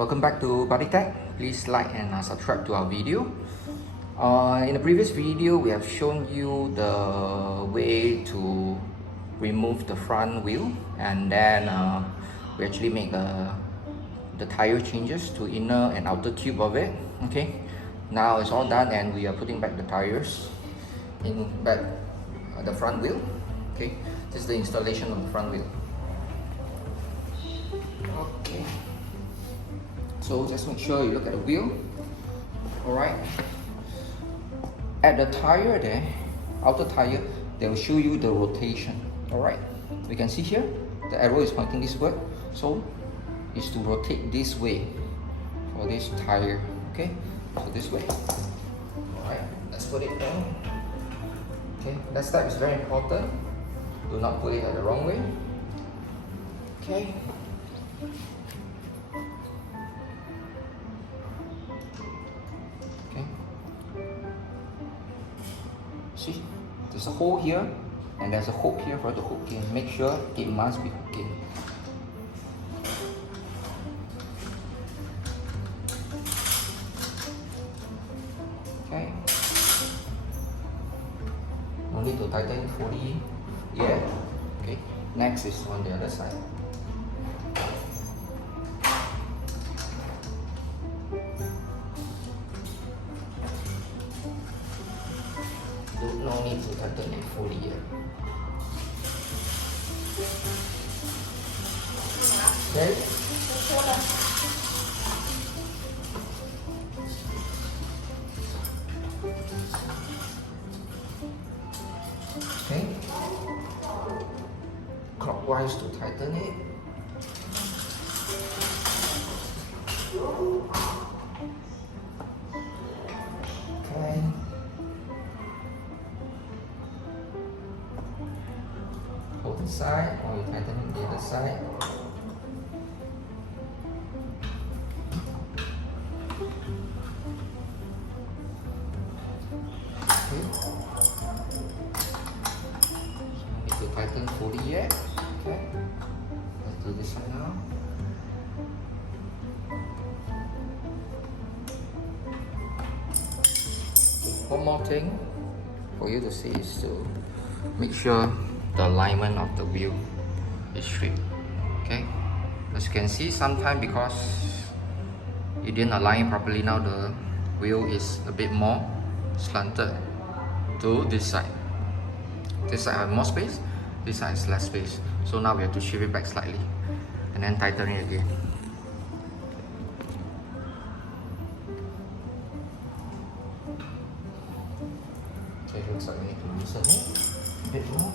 welcome back to Body Tech. Please like and subscribe to our video. In the previous video, we have shown you the way to remove the front wheel, and then we actually make the tire changes to inner and outer tube of it. Okay, now it's all done and we are putting back the tires in back the front wheel. Okay, this is the installation of the front wheel. Okay, so just make sure you look at the wheel. Alright, at the tire there, outer tire, they will show you the rotation. Alright, we can see here the arrow is pointing this way, so it's to rotate this way for this tire. Okay, so this way. Alright, let's put it down. Okay, that step is very important. Do not put it at the wrong way. Okay. Okay. See, there's a hole here and there's a hook here for the hook in. Make sure it must be hooking. Okay. No need to tighten it fully yet. Okay. Next is on the other side. No need to tighten it fully yet. Okay. Okay. Clockwise to tighten it. Okay. Hold the side, or you tighten the other side. Okay. Need to tighten fully yet. Okay. Let's do this side now. One more thing for you to see is to make sure the alignment of the wheel is straight. Okay, as you can see, sometimes because you didn't align it properly, now the wheel is a bit more slanted to this side. This side has more space, this side has less space, so now we have to shift it back slightly and then tighten it again. Okay, looks like we need to loosen it a bit more.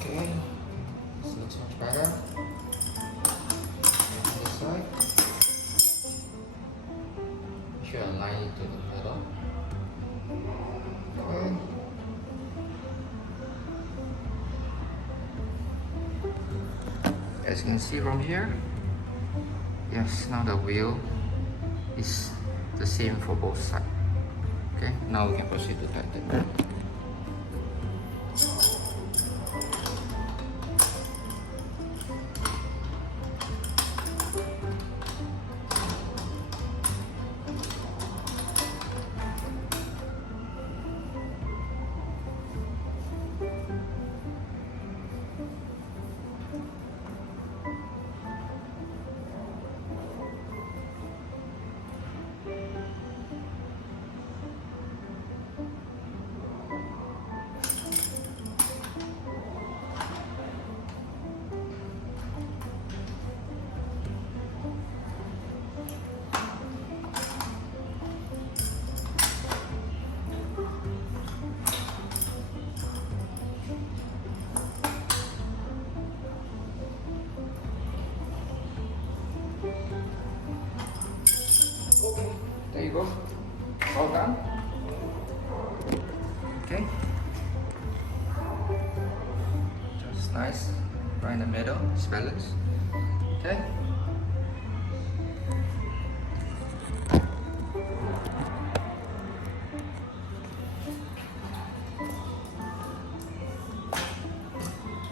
Okay, this looks much better. On this side, make sure I align it to the pedal. Okay. As you can see from here, yes, now the wheel is the same for both sides. Okay, now we can proceed to tighten. There you go. All done. Okay. Just nice, right in the middle, it's balanced. Okay.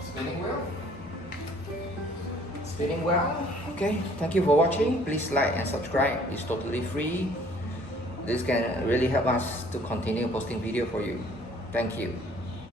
Spinning well. Spinning well. Okay, thank you for watching. Please like and subscribe. It's totally free. This can really help us to continue posting video for you. Thank you.